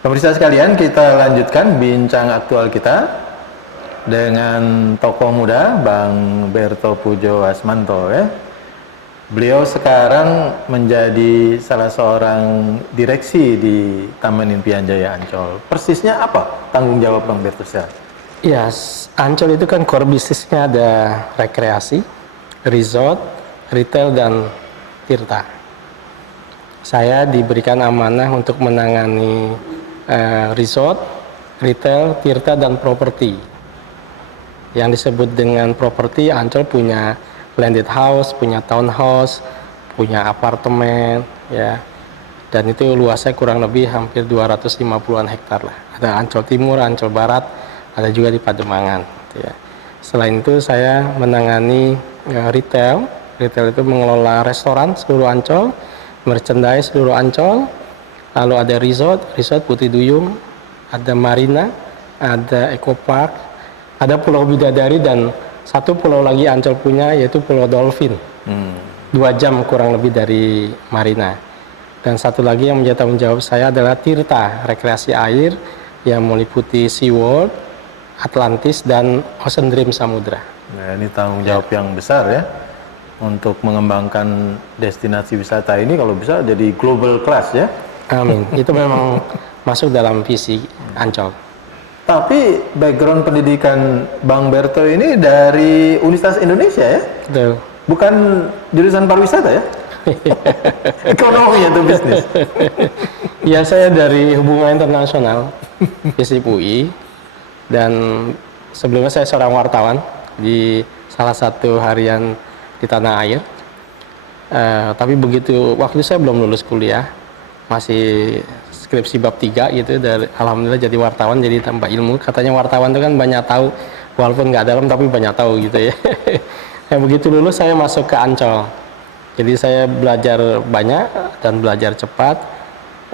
Pemirsa sekalian, kita lanjutkan bincang aktual kita dengan tokoh muda Bang Berto Pujo Asmanto ya. Beliau sekarang menjadi salah seorang direksi di Taman Impian Jaya Ancol. Persisnya apa tanggung jawab Bang Berto sekarang? Ya, Ancol itu kan core bisnisnya ada rekreasi, resort, retail, dan tirta. Saya diberikan amanah untuk menangani resort, retail, tirta, dan properti. Yang disebut dengan properti, Ancol punya landed house, punya townhouse, punya apartemen, ya. Dan itu luasnya kurang lebih hampir 250-an hektar lah. Ada Ancol Timur, Ancol Barat, ada juga di Pademangan. Gitu ya. Selain itu saya menangani retail. Retail itu mengelola restoran seluruh Ancol, merchandise seluruh Ancol. Lalu ada resort Putih Duyung, ada marina, ada eco park, ada Pulau Bidadari, dan satu pulau lagi Ancol punya yaitu Pulau Dolphin. 2 jam kurang lebih dari marina. Dan satu lagi yang menjadi tanggung jawab saya adalah tirta, rekreasi air yang meliputi SeaWorld, Atlantis, dan Ocean Dream Samudra. Nah, ini tanggung jawab yang besar ya untuk mengembangkan destinasi wisata ini kalau bisa jadi global class ya. Amin. Itu memang masuk dalam visi Ancol. Tapi background pendidikan Bang Berto ini dari Universitas Indonesia ya? Betul. Bukan jurusan pariwisata ya? Ekonomi atau bisnis? Ya, saya dari hubungan internasional, FISIP UI, dan sebelumnya saya seorang wartawan di salah satu harian di tanah air. Tapi begitu waktu saya belum lulus kuliah, masih skripsi bab 3 gitu, dari alhamdulillah jadi wartawan, jadi tambah ilmu. Katanya wartawan itu kan banyak tahu, walaupun nggak dalam tapi banyak tahu gitu ya. Begitu lulus saya masuk ke Ancol. Jadi saya belajar banyak dan belajar cepat.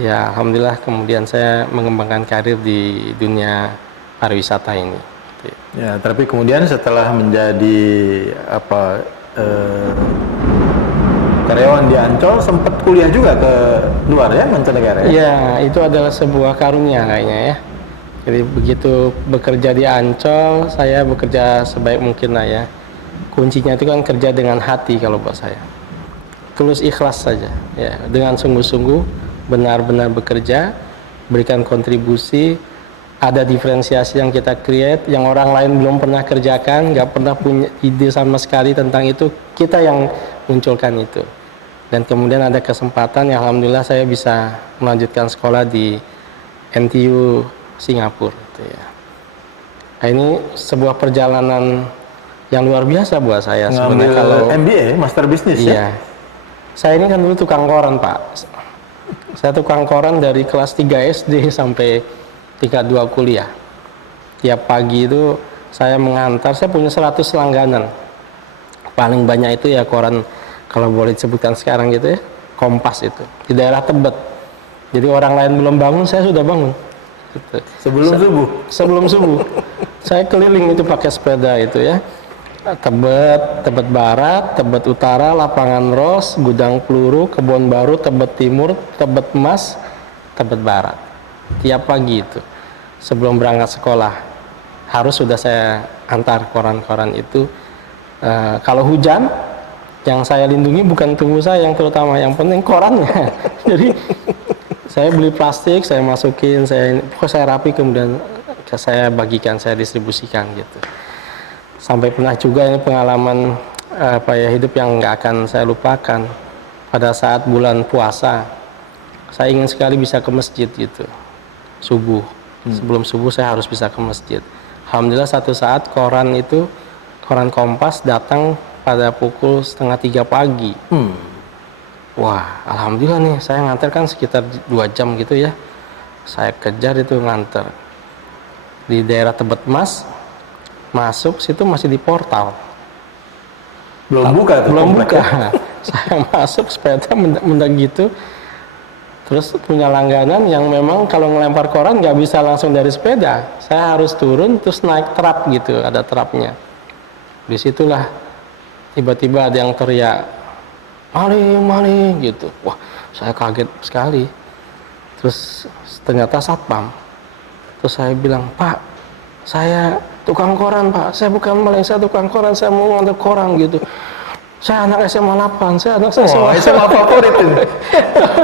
Ya alhamdulillah kemudian saya mengembangkan karir di dunia pariwisata ini. Ya, tapi kemudian setelah menjadi karyawan di Ancol, sempat kuliah juga ke luar ya, mancanegara ya? Ya, itu adalah sebuah karunia kayaknya ya. Jadi begitu bekerja di Ancol, saya bekerja sebaik mungkin lah ya. Kuncinya itu kan kerja dengan hati kalau buat saya. Tulus ikhlas saja, ya. Dengan sungguh-sungguh, benar-benar bekerja, berikan kontribusi, ada diferensiasi yang kita create, yang orang lain belum pernah kerjakan, nggak pernah punya ide sama sekali tentang itu, kita yang munculkan itu. Dan kemudian ada kesempatan, ya alhamdulillah saya bisa melanjutkan sekolah di NTU Singapura. Gitu ya. Nah, ini sebuah perjalanan yang luar biasa buat saya sebenarnya. Kalau MBA, Master Business iya, ya. Saya ini kan dulu tukang koran, Pak. Saya tukang koran dari kelas 3 SD sampai tingkat 2 kuliah. Tiap pagi itu saya mengantar, saya punya 100 langganan. Paling banyak itu ya koran, kalau boleh disebutkan sekarang gitu ya, Kompas itu, di daerah Tebet. Jadi orang lain belum bangun, saya sudah bangun. Gitu. Sebelum subuh. Saya keliling itu pakai sepeda itu ya. Tebet Barat, Tebet Utara, Lapangan Ros, Gudang Peluru, Kebon Baru, Tebet Timur, Tebet Emas, Tebet Barat. Tiap pagi itu, sebelum berangkat sekolah, harus sudah saya antar koran-koran itu. Kalau hujan, yang saya lindungi bukan tubuh saya yang terutama, yang penting korannya. Jadi saya beli plastik, saya masukin, saya rapi, kemudian saya bagikan, saya distribusikan gitu. Sampai pernah juga ini pengalaman hidup yang nggak akan saya lupakan. Pada saat bulan puasa, saya ingin sekali bisa ke masjid gitu, subuh. Sebelum subuh saya harus bisa ke masjid. Alhamdulillah satu saat koran Kompas datang pada pukul 2:30 pagi. Wah, alhamdulillah nih, saya nganter kan sekitar 2 jam gitu ya. Saya kejar itu nganter. Di daerah Tebet Mas, masuk situ masih di portal. Belum buka tuh. Belum buka. Saya masuk sepeda mendak gitu. Terus punya langganan yang memang kalau ngelempar koran nggak bisa langsung dari sepeda. Saya harus turun terus naik trap gitu, ada trapnya. Disitulah tiba-tiba ada yang teriak, maling gitu. Wah, saya kaget sekali. Terus ternyata satpam. Terus saya bilang, Pak, saya tukang koran Pak, saya bukan maling, saya tukang koran, saya mau ngantar koran gitu. Saya anak SMA 8, saya anak SMA SMA favorit itu.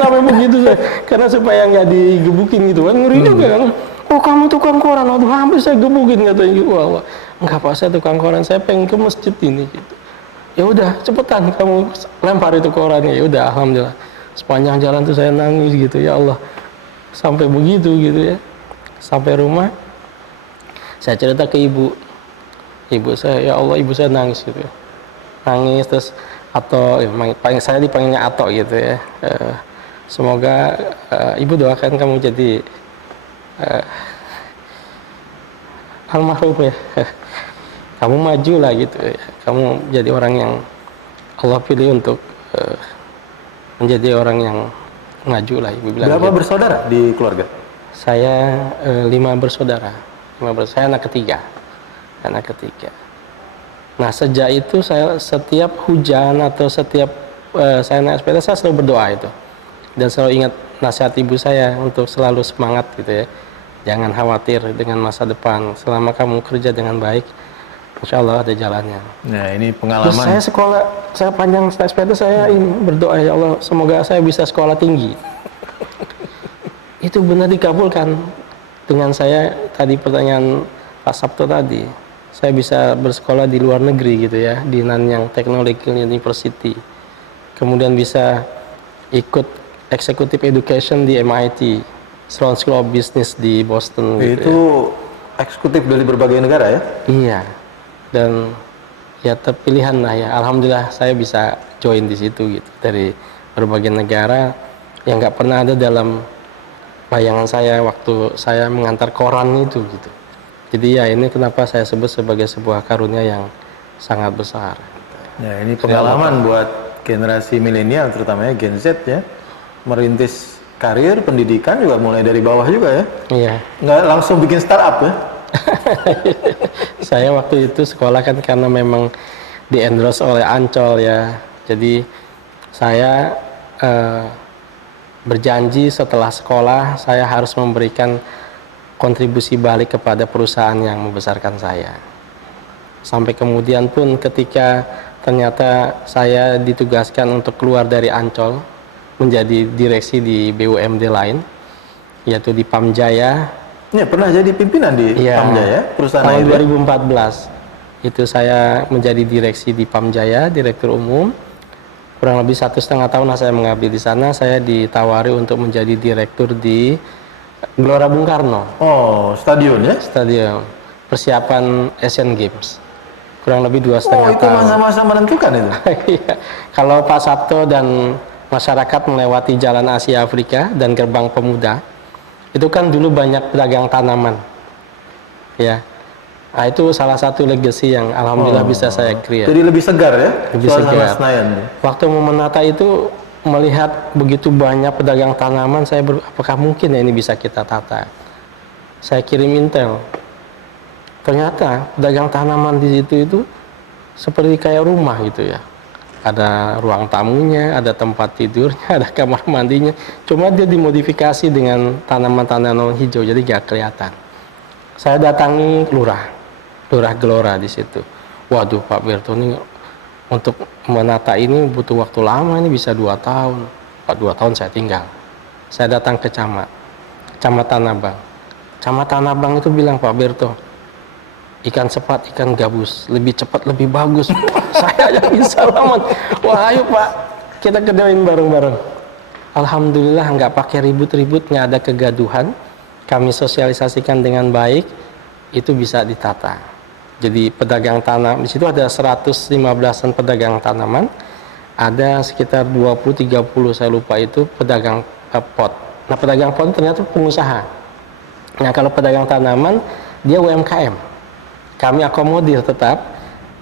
sampai begitu saya, karena supaya nggak digebukin gitu kan, ngeri juga kan. Oh kamu tukang koran, aduh hampir saya gebukin katanya gitu. Wah, enggak Pak, saya tukang koran, saya pengen ke masjid ini gitu. Ya udah cepetan kamu lempar itu korannya. Ya udah alhamdulillah sepanjang jalan tuh saya nangis gitu, ya Allah sampai begitu gitu ya. Sampai rumah saya cerita ke ibu saya, ya Allah ibu saya nangis gitu ya. Nangis terus atau ya, saya dipanggilnya Ato gitu ya. Semoga ibu doakan kamu jadi almarhum ya. Kamu maju lah gitu ya. Kamu jadi orang yang Allah pilih untuk menjadi orang yang maju lah, ibu bilang. Berapa gitu. bersaudara di keluarga? Saya 5 bersaudara. Saya anak ketiga. Nah sejak itu saya setiap hujan atau setiap saya naik sepeda saya selalu berdoa itu, dan selalu ingat nasihat ibu saya untuk selalu semangat gitu ya. Jangan khawatir dengan masa depan. Selama kamu kerja dengan baik, insya Allah ada jalannya. Nah ini Terus pengalaman. saya sekolah, saya panjang naik sepeda saya ini berdoa, ya Allah semoga saya bisa sekolah tinggi. Itu benar dikabulkan. Dengan saya tadi pertanyaan Pak Sabto tadi, saya bisa bersekolah di luar negeri gitu ya, di Nanyang Technological University. Kemudian bisa ikut executive education di MIT, Sloan School of Business di Boston gitu. Itu eksekutif dari berbagai negara ya? Iya. Dan ya terpilihan lah ya. Alhamdulillah saya bisa join di situ gitu, dari berbagai negara yang nggak pernah ada dalam bayangan saya waktu saya mengantar koran itu gitu. Jadi ya ini kenapa saya sebut sebagai sebuah karunia yang sangat besar. Ya ini pengalaman buat generasi milenial terutamanya Gen Z ya, merintis karir pendidikan juga mulai dari bawah juga ya. Iya. Nggak langsung bikin startup ya? Saya waktu itu sekolah kan karena memang di-endorse oleh Ancol ya. Jadi saya berjanji setelah sekolah saya harus memberikan kontribusi balik kepada perusahaan yang membesarkan saya. Sampai kemudian pun ketika ternyata saya ditugaskan untuk keluar dari Ancol menjadi direksi di BUMD lain, yaitu di Pamjaya. Ya pernah jadi pimpinan di Pamjaya, perusahaan tahun air. 2014 itu saya menjadi direksi di Pamjaya, direktur umum. Kurang lebih 1,5 tahun saya mengabdi di sana. Saya ditawari untuk menjadi direktur di Gelora Bung Karno. Oh, stadion ya? Stadion persiapan Asian Games. Kurang lebih 2,5 Oh, itu tahun. masa-masa menentukan itu. Iya. Kalau Pak Sabto dan masyarakat melewati Jalan Asia Afrika dan Gerbang Pemuda, itu kan dulu banyak pedagang tanaman. Ya. Nah, itu salah satu legacy yang alhamdulillah bisa saya create. Jadi lebih segar ya? Lebih suasana segar. Senayan. Waktu mau menata itu melihat begitu banyak pedagang tanaman, saya apakah mungkin ya ini bisa kita tata? Saya kirim intel. Ternyata pedagang tanaman di situ itu seperti kayak rumah gitu ya. Ada ruang tamunya, ada tempat tidurnya, ada kamar mandinya. Cuma dia dimodifikasi dengan tanaman-tanaman hijau, jadi nggak kelihatan. Saya datangi lurah Gelora di situ. Waduh Pak Berto, ini untuk menata ini butuh waktu lama, ini bisa 2 tahun. Pak 2 tahun saya tinggal. Saya datang ke Camat Tanah Abang. Camat Tanah Abang itu bilang, Pak Berto, ikan sepat, ikan gabus, lebih cepat, lebih bagus. Saya yang bisa laman. Wah ayo Pak, kita kerjain bareng-bareng. Alhamdulillah nggak pakai ribut-ribut, nggak ada kegaduhan. Kami sosialisasikan dengan baik, itu bisa ditata. Jadi pedagang tanam, di situ ada 115-an pedagang tanaman, ada sekitar 20-30 saya lupa itu pedagang pot. Nah pedagang pot ternyata pengusaha. Nah kalau pedagang tanaman, dia UMKM. Kami akomodir tetap,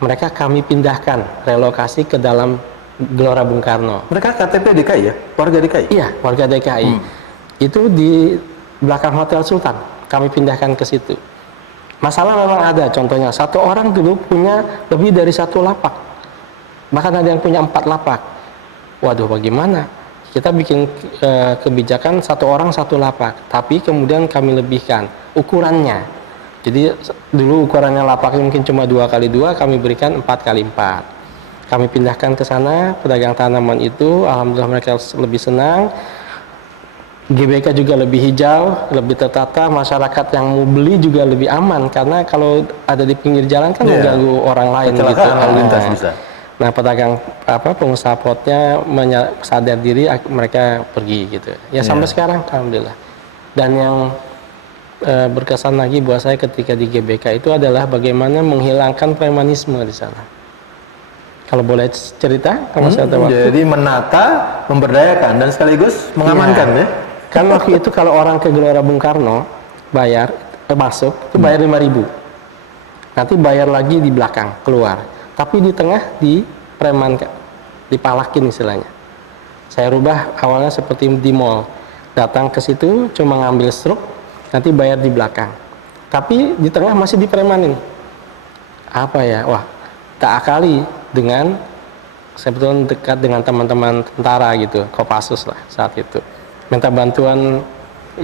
mereka kami pindahkan, relokasi ke dalam Gelora Bung Karno. Mereka KTP DKI ya? Warga DKI? Iya, warga DKI. Itu di belakang Hotel Sultan, kami pindahkan ke situ. Masalah memang ada, contohnya satu orang dulu punya lebih dari 1 lapak, bahkan ada yang punya 4 lapak. Waduh bagaimana? Kita bikin kebijakan satu orang satu lapak, tapi kemudian kami lebihkan ukurannya. Jadi dulu ukurannya lapak mungkin cuma 2x2, kami berikan 4x4. Kami pindahkan ke sana pedagang tanaman itu, alhamdulillah mereka lebih senang. GBK juga lebih hijau, lebih tertata, masyarakat yang mau beli juga lebih aman karena kalau ada di pinggir jalan kan mengganggu orang lain gitu. Kecelakaan lintas bisa. Nah, pedagang pengusaha potnya sadar diri, mereka pergi gitu. Ya sampai sekarang alhamdulillah. Dan yang berkesan lagi buat saya ketika di GBK itu adalah bagaimana menghilangkan premanisme di sana. Kalau boleh cerita, kalau saya tahu. Jadi menata, memberdayakan dan sekaligus mengamankan ya. Kan waktu itu kalau orang ke Gelora Bung Karno bayar masuk itu bayar 5.000. Nanti bayar lagi di belakang keluar. Tapi di tengah dipremankan, dipalakin istilahnya. Saya rubah awalnya seperti di mall. Datang ke situ cuma ngambil struk, nanti bayar di belakang. Tapi di tengah masih dipremanin. Apa ya? Wah, tak akali dengan sebetulnya dekat dengan teman-teman tentara gitu, Kopassus lah saat itu. Minta bantuan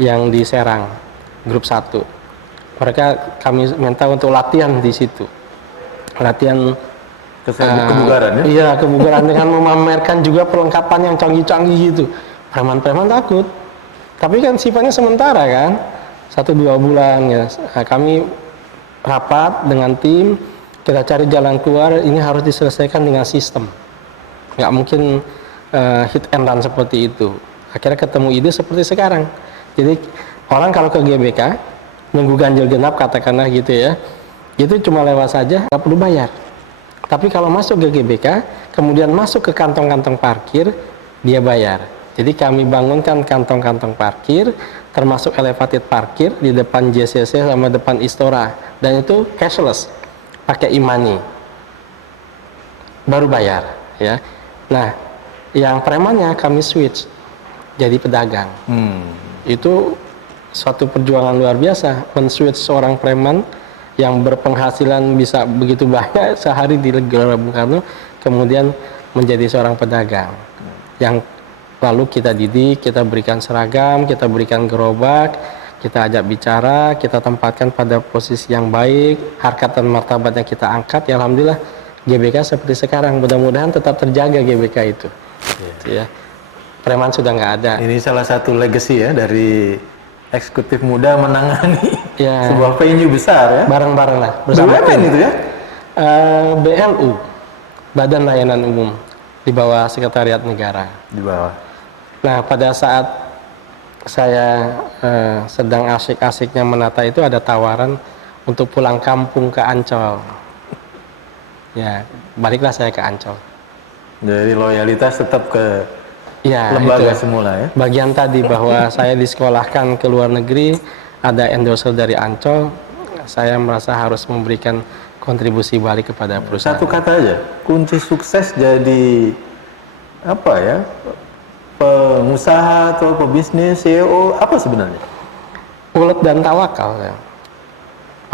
yang di Serang, grup 1. Kami minta untuk latihan di situ. Latihan kebugaran ya? Iya, kebugaran dengan memamerkan juga perlengkapan yang canggih-canggih gitu. Preman-preman takut. Tapi kan sifatnya sementara kan. 1-2 bulan ya. Nah, kami rapat dengan tim, kita cari jalan keluar, ini harus diselesaikan dengan sistem. Nggak mungkin hit and run seperti itu. Akhirnya ketemu ide seperti sekarang. Jadi orang kalau ke GBK nunggu ganjil genap katakanlah gitu ya, itu cuma lewat saja, nggak perlu bayar. Tapi kalau masuk ke GBK, kemudian masuk ke kantong-kantong parkir, dia bayar. Jadi kami bangunkan kantong-kantong parkir, termasuk elevated parkir di depan JCC sama depan Istora, dan itu cashless, pakai e-money, baru bayar. Ya. Nah, yang premannya kami switch jadi pedagang. Itu suatu perjuangan luar biasa, men-switch seorang preman yang berpenghasilan bisa begitu banyak sehari di Gelora Bung Karno, kemudian menjadi seorang pedagang. Yang lalu kita didik, kita berikan seragam, kita berikan gerobak, kita ajak bicara, kita tempatkan pada posisi yang baik, harkat dan martabatnya kita angkat. Ya alhamdulillah GBK seperti sekarang, mudah-mudahan tetap terjaga GBK itu. Ya. Preman sudah nggak ada. Ini salah satu legacy ya dari eksekutif muda menangani sebuah venue besar ya. Bareng-bareng lah bersama BUMN itu ya. BLU, Badan Layanan Umum, di bawah Sekretariat Negara. Di bawah. Nah, pada saat saya sedang asik-asiknya menata itu ada tawaran untuk pulang kampung ke Ancol. Ya, baliklah saya ke Ancol. Jadi loyalitas tetap ke lembaga semula ya. Bagian tadi bahwa saya disekolahkan ke luar negeri, ada endorser dari Ancol, saya merasa harus memberikan kontribusi balik kepada perusahaan. Satu kata aja, kunci sukses jadi apa ya? Pengusaha atau pebisnis, CEO, apa sebenarnya? Ulet dan tawakal ya.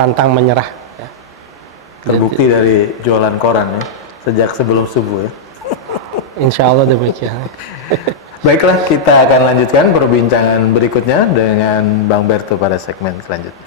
Pantang menyerah ya. Terbukti dari jualan koran ya, sejak sebelum subuh ya. Insya Allah demikian. Baiklah, kita akan lanjutkan perbincangan berikutnya dengan Bang Berto pada segmen selanjutnya.